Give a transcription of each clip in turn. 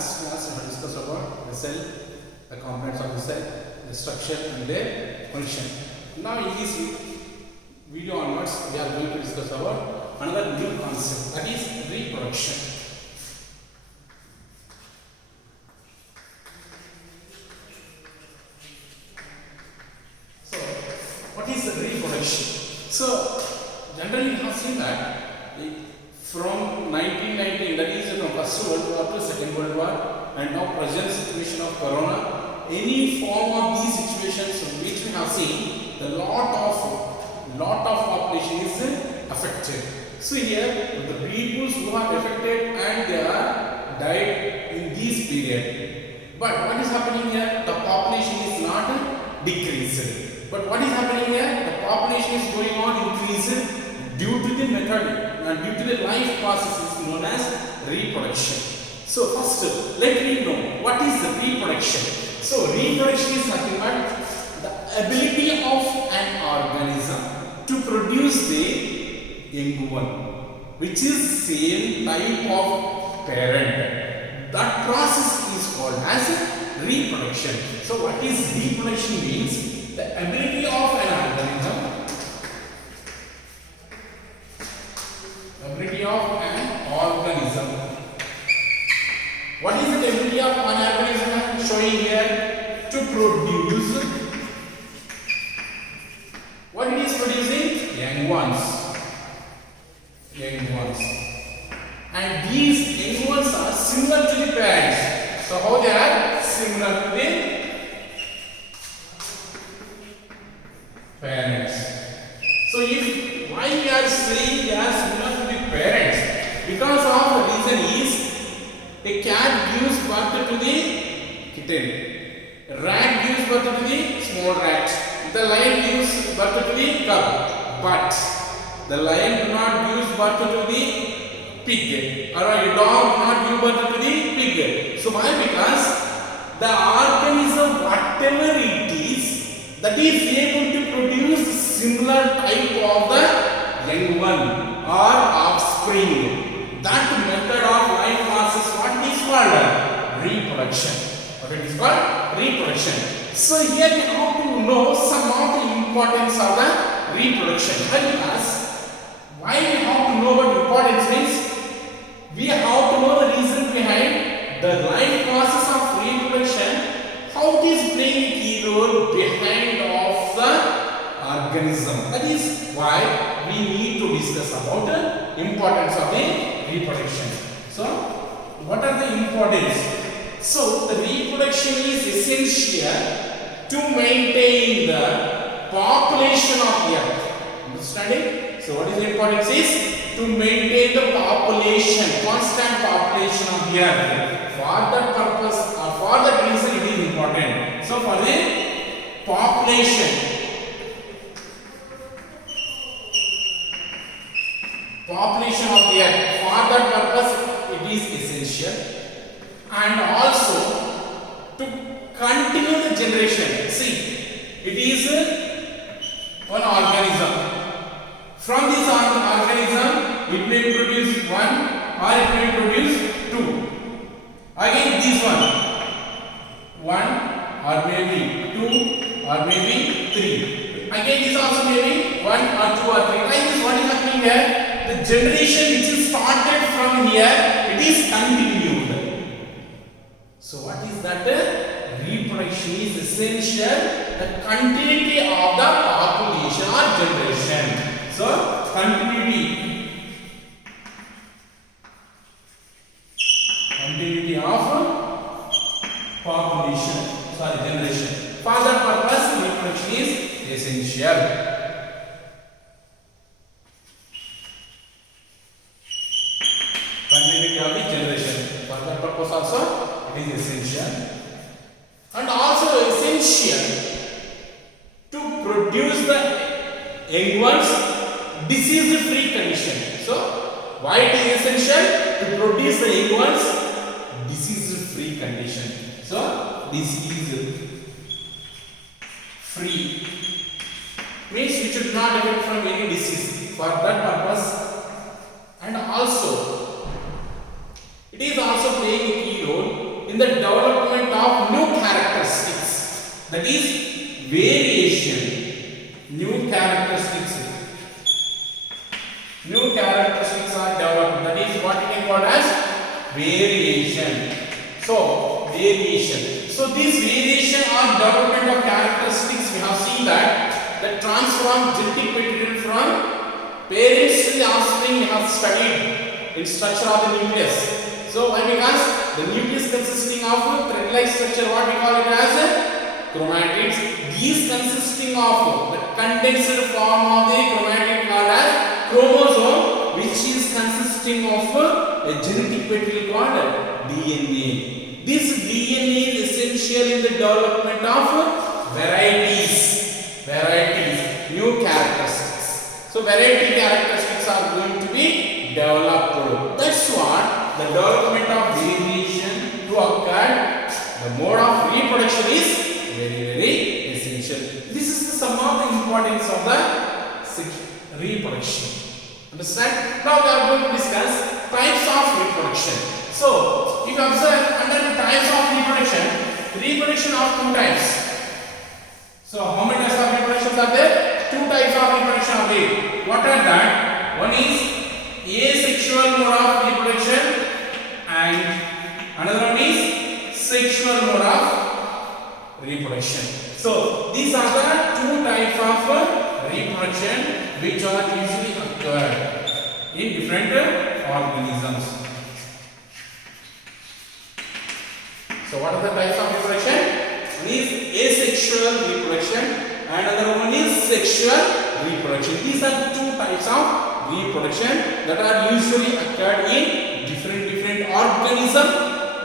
last class we have discussed about the cell, the components of the cell, the structure and their function. Now in this video onwards we are going to discuss about another new concept, that is reproduction. So what is the reproduction? So generally we have seen that from 1919, that is from First World War to Second World War, and now present situation of Corona, any form of these situations which we have seen, the lot of population is affected. So here the people who are affected and they are died in this period. But what is happening here? The population is not decreased. But what is happening here? The population is going on increasing due to the method and due to the life process is known as reproduction. So first, let me know what is the reproduction. So reproduction is nothing but the ability of an organism to produce the young one, which is same type of parent. That process is called as reproduction. So what is reproduction means? The ability of an organism What is the ability of an organism? I am showing here to produce. What it is producing? Young ones. And these young ones are similar to the parents. So how they are similar to the parents. So if why we are saying they are similar to the parents? Because of the reason is a cat gives birth to the kitten. Rat gives birth to the small rat. The lion gives birth to the cub. But the lion do not give birth to the pig. Or a dog do not give birth to the pig. So why? Because the organism, whatever it is, that is able to produce similar type of the young one or offspring. That method of life process, what is called? Reproduction. What it is called? Reproduction. So here we have to know some of the importance of the reproduction. Because why we have to know what importance means? We have to know the reason behind the life process of reproduction, how it is playing a key role behind of the organism. That is why we need to discuss about the importance of the reproduction. So, what are the importance? So, the reproduction is essential to maintain the population of the earth. Understanding? So, what is the importance is to maintain the population, constant population of the earth. For that purpose or for that reason it is important. So, for the population of the earth, for that purpose it is essential. And also to continue the generation. See, it is one organism. From this organism it may produce one or it may produce two. Again this one or maybe two or maybe three. Again this also may be one or two or three. Like this, what is happening here? The generation which is started from here, it is continued. So what is that? Reproduction is essential, the continuity of the population or generation. So continuity of population, generation. For that purpose, reproduction is essential. Continuity of the generation. For that purpose also it is essential. And also essential to produce the young ones disease free condition. So why it is essential to produce the young ones disease free condition. So disease free means you should not get from any disease. For that purpose, and also it is also playing a key role That is variation. New characteristics. New characteristics are developed. That is what we can call as variation. So variation. So this variation or development of characteristics, we have seen that transform genetic material from parents to the offspring, we have studied in structure of the nucleus. So why? Because the nucleus consisting of thread-like structure, what we call it as chromatids. These consisting of the condensed form of the chromatid called as chromosome, which is consisting of a genetic material called DNA. This DNA is essential in the development of varieties, new characteristics. So variety characteristics are going to be developed. That's what the development of variation to occur. The mode of reproduction is very essential. This is some of the importance of the reproduction. Understand? Now we are going to discuss types of reproduction. So, if you observe under the types of reproduction of two types. So, how many types of reproduction are there? Two types of reproduction are there. What are that? One is asexual mode of reproduction and another one is sexual mode of reproduction. So, these are the two types of reproduction which are usually occurred in different organisms. So what are the types of reproduction? One is asexual reproduction and another one is sexual reproduction. These are the two types of reproduction that are usually occurred in different organisms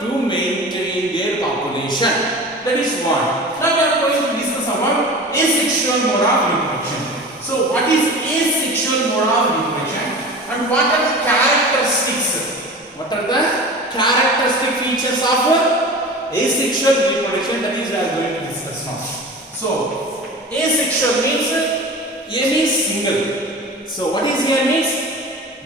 to maintain their population. That is one. Now we are going to discuss about asexual mode of reproduction. So what is asexual mode of reproduction and what are the characteristics? What are the characteristic features of asexual reproduction? That is we are going to discuss now. So asexual means A means single. So what is here means?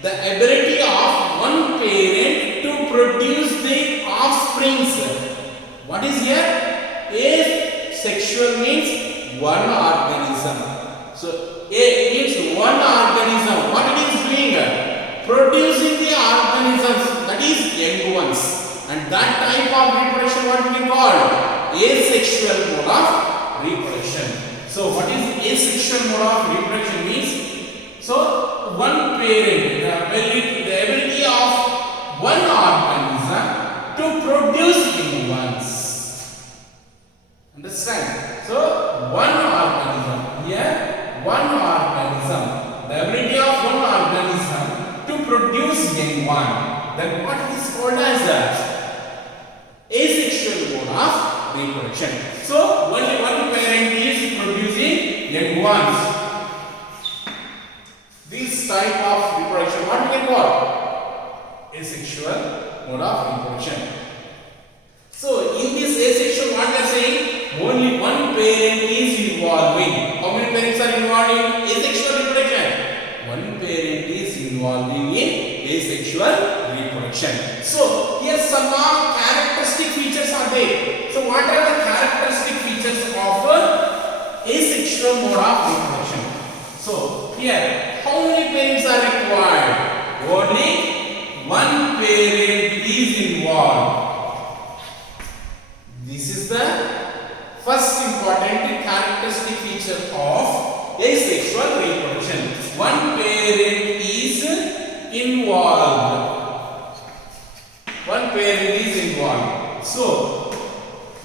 The ability of one parent to produce the offsprings. What is here? Asexual means one organism. So A means one organism. What it is doing? Producing the organisms, that is young ones. And that type of reproduction what we call asexual mode of reproduction. So what is asexual mode of reproduction means? So one parent, the ability of one organism to produce young ones. Understand? So one organism, here one organism, the ability of one organism to produce young one. Then what is called as asexual mode of reproduction. So only one parent is producing young ones. This type of reproduction, what we can call asexual mode of reproduction. So in this asexual, what we are saying, only one parent is involving. How many parents are involved in asexual reproduction? One parent is involving in asexual reproduction. So here some of characteristic features are there. So what are the characteristic features of asexual mode of reproduction? So here how many parents are required? Only one parent is involved. This is the first important characteristic feature of asexual reproduction. One parent is involved. One parent is involved. So,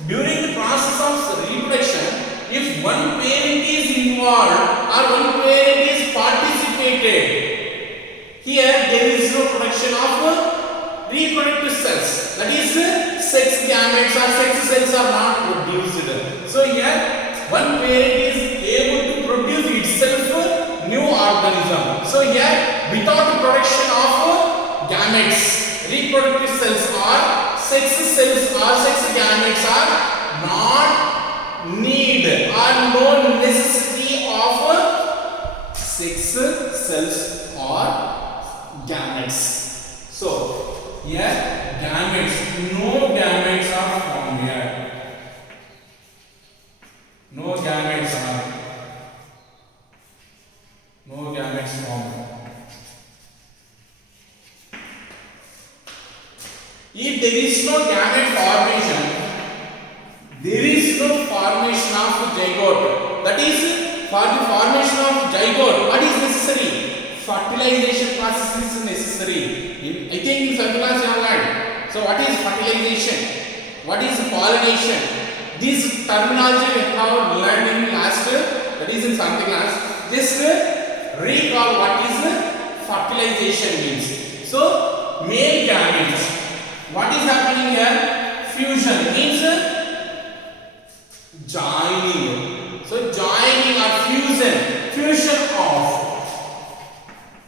during the process of reproduction, if one parent is involved or one parent is participated, here there is no production of reproductive cells. That is, sex gametes or sex cells are not produced. So here one parent is able to produce itself new organism. So here without the production of gametes, reproductive cells or sex cells or sex gametes are not need or no necessity of sex cells or gametes. So here gametes, no gametes are formed here. If there is no gamete formation, there is no formation of zygote. That is, for the formation of zygote, what is necessary? Fertilization process is necessary. I think in 7th class you have learned. So what is fertilization? What is pollination? This terminology we have learned in last, that is in 7th class. Just recall what is fertilization means. So male gametes. What is happening here? Fusion means joining. So joining or fusion of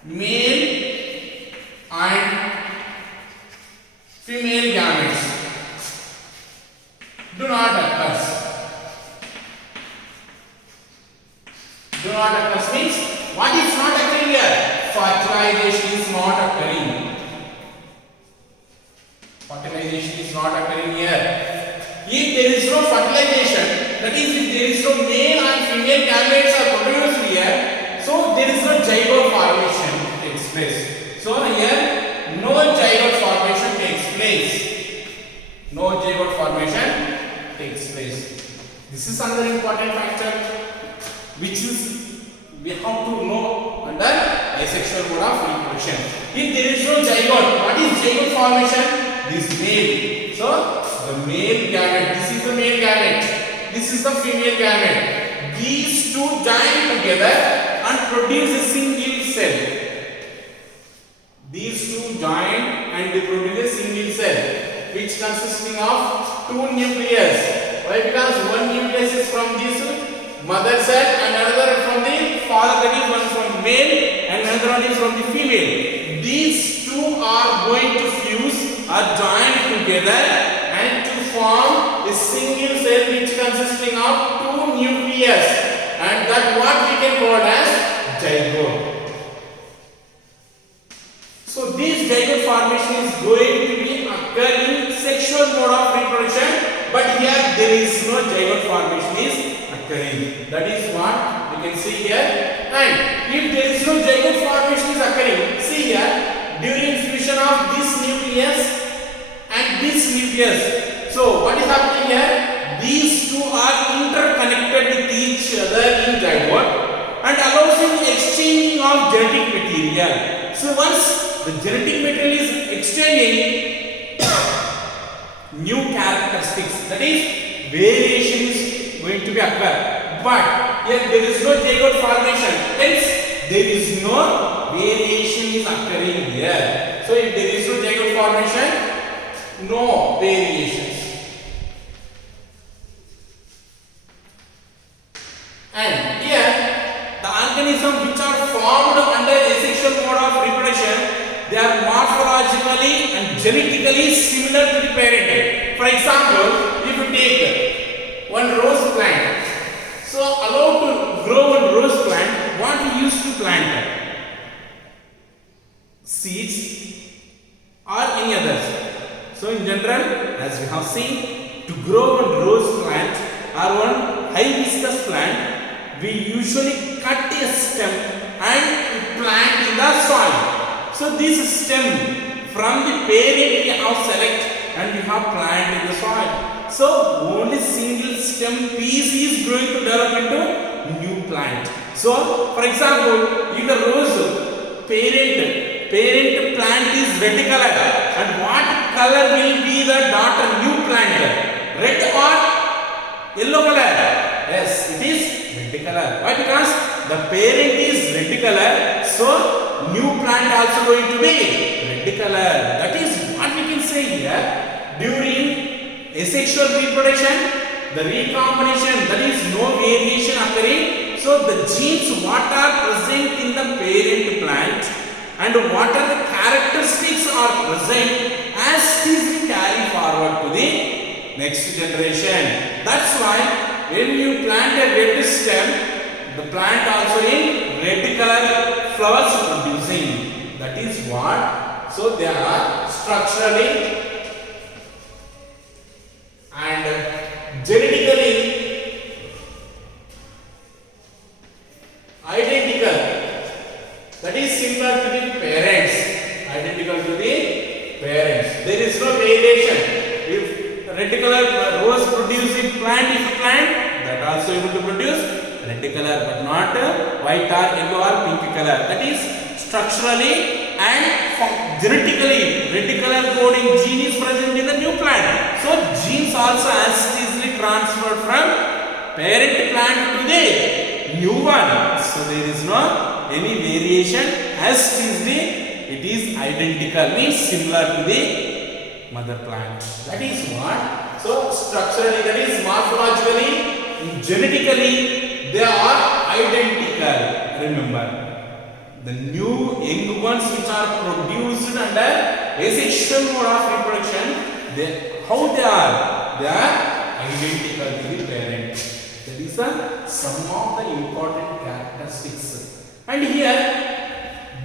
male and female gametes do not occur. Do not occur means what is not occurring here? Fertilization is not occurring. Fertilization is not occurring here. If there is no fertilization, that is, if there is no male and female gametes are produced here, so there is no zygote formation takes place. So here no zygote formation takes place. No zygote formation takes place. This is another important factor which is we have to know under asexual mode of reproduction. If there is no zygote, what is zygote formation? This male. So the male gamete, this is the male gamete, this is the female gamete. These two join together and produce a single cell. These two join and they produce a single cell which consisting of two nucleus. Why? Because one nucleus is from this mother cell and another from the father, that is one from male and another one is from the female. These two are going to fuse or join together and to form a single cell which consisting of two nucleus, and that what we can call as zygote. So this zygote formation is going to be occurring in sexual mode of reproduction, but here there is no zygote formation is occurring. That is what we can see here. And if there is no zygote formation is occurring, see here, during fusion of this nucleus and this nucleus. So what is happening here? These two are interconnected with each other in zygote and allows in exchanging of genetic material. So once the genetic material is exchanging, new characteristics, that is variation is going to be occur. But here there is no zygote formation, hence there is no variation is occurring here. So if there is no zygote formation, no variations. And here the organisms which are formed under asexual mode of reproduction, they are morphologically and genetically similar to the parent. For example, if you take one rose plant, so allowed to grow one rose plant, what we used to plant? Seeds or any others. So in general, as we have seen, to grow one rose plant or one hibiscus plant, we usually cut a stem and plant in the soil. So this stem from the parent we have select and we have plant in the soil. So only single stem piece is going to develop into new plant. So for example, if the rose parent plant is red color, and what color will be the daughter new plant? Red or yellow color? Yes, it is red color. Why? Because the parent is red color, so new plant also going to be red color. That is what we can say here. During asexual reproduction, the recombination, that is no variation occurring. So the genes what are present in the parent plant and what are the characteristics are present, as is carry forward to the next generation. That's why when you plant a red stem, the plant also in red color flowers producing. That is what. So they are structurally and genetically identical. That is similar to the parents. Identical to the parents. There is no variation. If red color rose producing plant, that also able to produce red color, but not white or yellow or pink color. That is structurally and genetically red color coding gene is present in the new plant. So genes also as easily transferred from parent plant to the new one. So there is no any variation, as easily it is identical, means similar to the mother plant. That is what. So structurally, that is morphologically, genetically, they are identical. Remember, the new young ones which are produced under asexual mode of reproduction, how they are identical to the parent. That is some of the important characteristics. And here,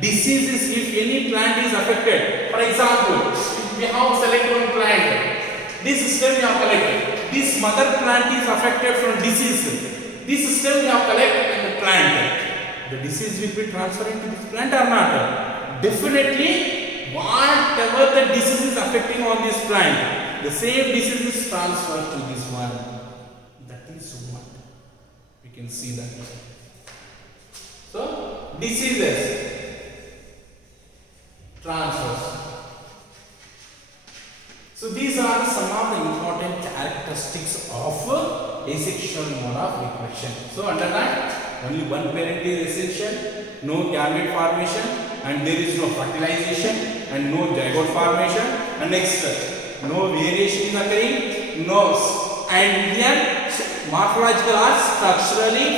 diseases, if any plant is affected, for example, if we have select one plant, this stem we have collected, this mother plant is affected from disease, this stem we have collected in the plant, the disease will be transferring to this plant or not? Definitely, whatever the disease is affecting on this plant, the same disease is transferred to this one. That is what we can see that. So diseases transfers. So these are some of the important characteristics of asexual mode of reproduction. So under that, only one parent is essential, no gamete formation, and there is no fertilization and no zygote formation, and next no variation is occurring, and here morphological or structurally,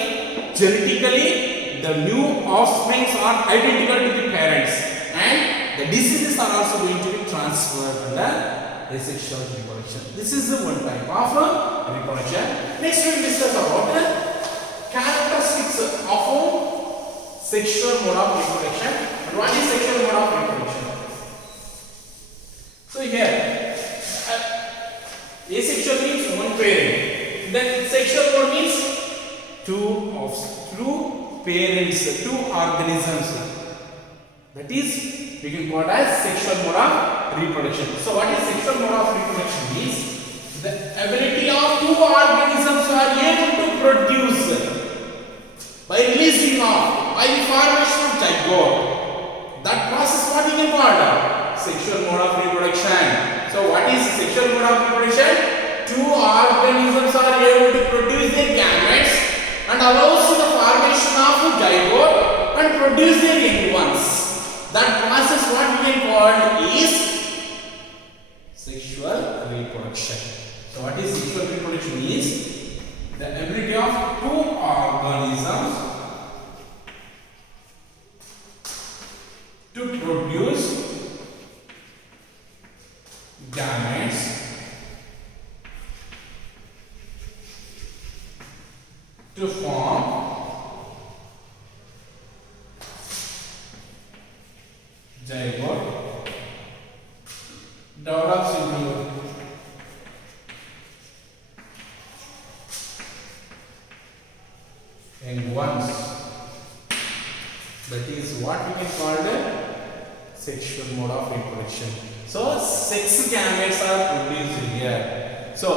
genetically, the new offsprings are identical to the parents, and the diseases are also going to be transferred under asexual reproduction. This is the one type of reproduction. Next we will discuss about the characteristics of sexual mode of reproduction. And what is sexual mode of reproduction? So here, asexual means one parent. Then sexual mode means two parents, two organisms. That is, we can call it as sexual mode of reproduction. So what is sexual mode of reproduction means? The ability of two organisms are able to produce by releasing of, by the formation of zygote. That process what we can call it? Sexual mode of reproduction. So what is sexual mode of reproduction? Two organisms are able to produce their gametes and allows the formation of zygote and produce their young ones. That process what we can call is sexual reproduction. So what is sexual reproduction is? The ability of two organisms to produce gametes to form zygote, develops into young ones. That is what we can call the sexual mode of reproduction. So sex gametes are produced here. So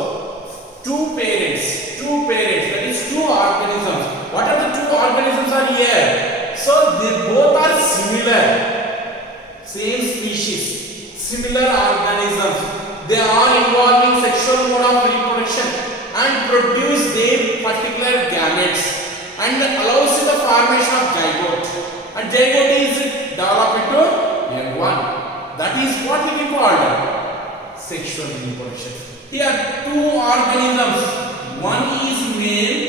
two parents, that is two organisms. What are the two organisms are here? So they both are similar, same species, similar organisms. They are involved in sexual mode of reproduction and produce their particular gametes and allows the formation of zygote. And zygote is developed into young one. That is what we call sexual reproduction. Here two organisms, one is male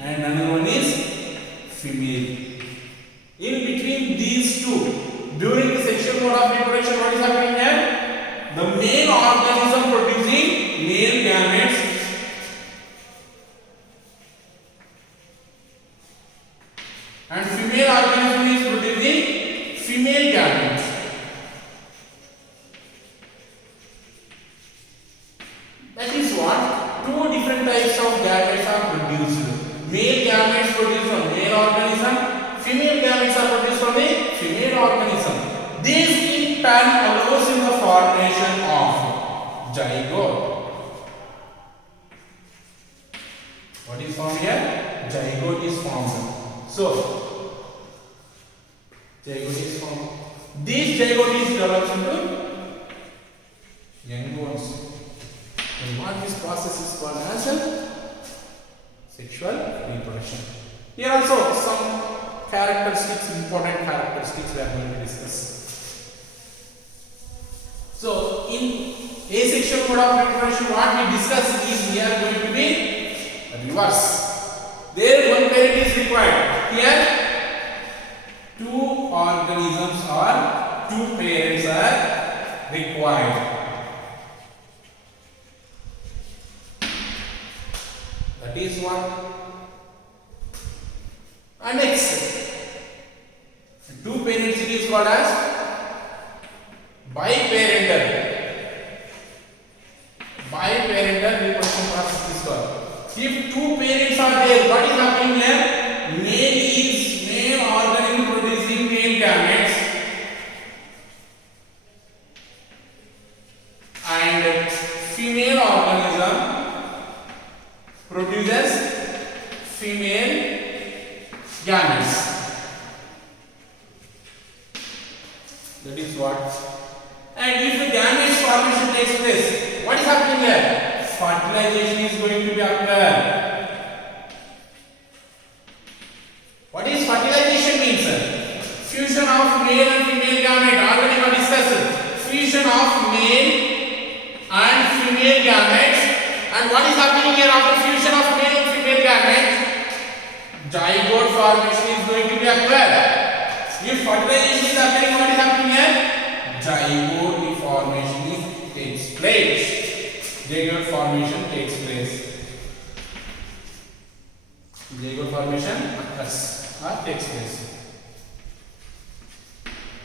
and another one is female. In between these two, during the sexual mode of reproduction, what is happening here? The male organism producing male gametes and female organism is producing female gametes. That is what? Two different types of gametes are produced. Male gametes produced from male organism, female gametes are produced from a female organism. This in turn allows in the formation of zygote. What is formed here? Zygote is formed. So, zygote is formed. This zygote is developed into young ones. And what this process is called as sexual reproduction. Here also some characteristics, important characteristics we are going to discuss. So, in asexual mode of reproduction, what we discuss is we are going to be reverse. There one parent is required. Here, two organisms or two parents are required. That is one. And next, two parents it is called as biparental. Biparental reproduction process is called. If two parents are there, what is happening here? Male organism producing male gametes and female organism produces female gametes. That is what. And if the gametes formation takes place, what is happening here? Fertilization is going to be occur. What is fertilization means? Fusion of male and female gamete. Already we discussed. Fusion of male and female gametes. And what is happening here after fusion of male and female gametes? Zygote formation is going to be occur. If fertilization is occurring, what is happening here? Zygote formation takes place. Zygote formation takes place. Zygote formation occurs or takes place.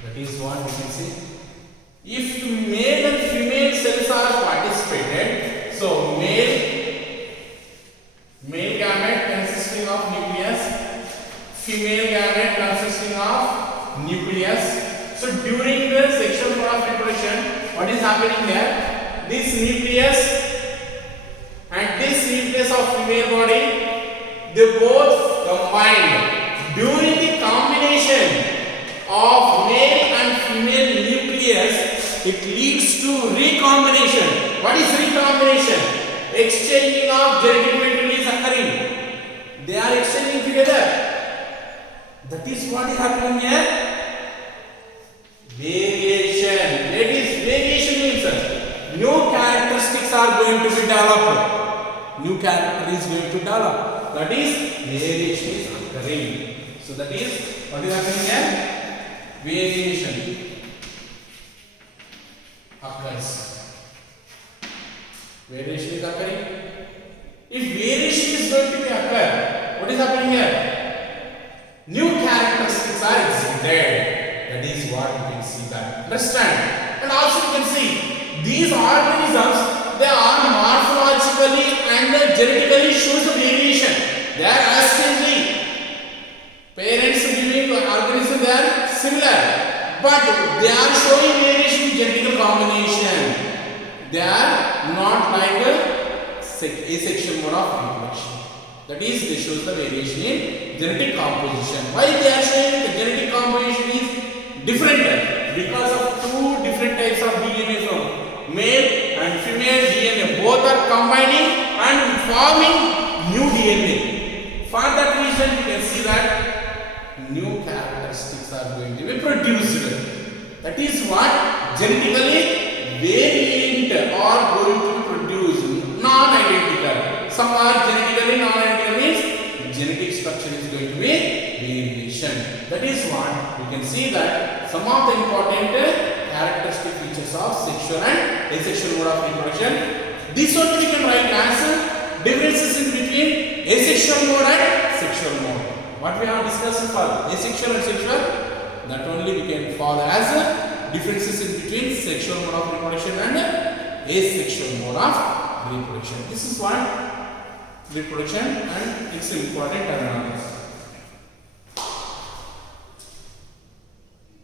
That is what we can see. If male and female cells are participated, so male gamete consisting of nucleus, female gamete consisting of nucleus. So during the sexual mode of reproduction, what is happening here? This nucleus and this nucleus of female body, they both combined. During the combination of male and female nucleus, it leads to recombination. What is recombination? Exchanging of genetic material is occurring. They are exchanging together. That is what is happening here. Variation. That is variation means new characteristics are going to be developed. New character is going to develop. That is variation is occurring. So that is what is happening here? Variation occurs. Variation is occurring. If variation is going to be occur, what is happening here? New characteristics are exhibited. That is what you can see that. Understand? And also you can see these organisms, they are morphologically and genetically shows the variation. They are as similar. Parents giving organisms, they are similar, but they are showing variation in genetical combination. They are not like asexual mode of reproduction. That is, they show the variation in genetic composition. Why they are showing the genetic composition is different? Because of two different types of DNA from male and female DNA. Both are combining and forming new DNA. For that reason, you can see that new characteristics are going to be produced. That is what genetically variant are going to produce. Non-identical. Some are genetically non-identical, means genetic structure is going to be variation. That is what we can see that some of the important characteristic features of sexual and asexual mode of reproduction. This one we can write as differences in between asexual mode and sexual mode. What we have discussed for asexual and sexual, that only we can follow as differences in between sexual mode of reproduction and asexual mode of reproduction. This is what reproduction and its important terminology.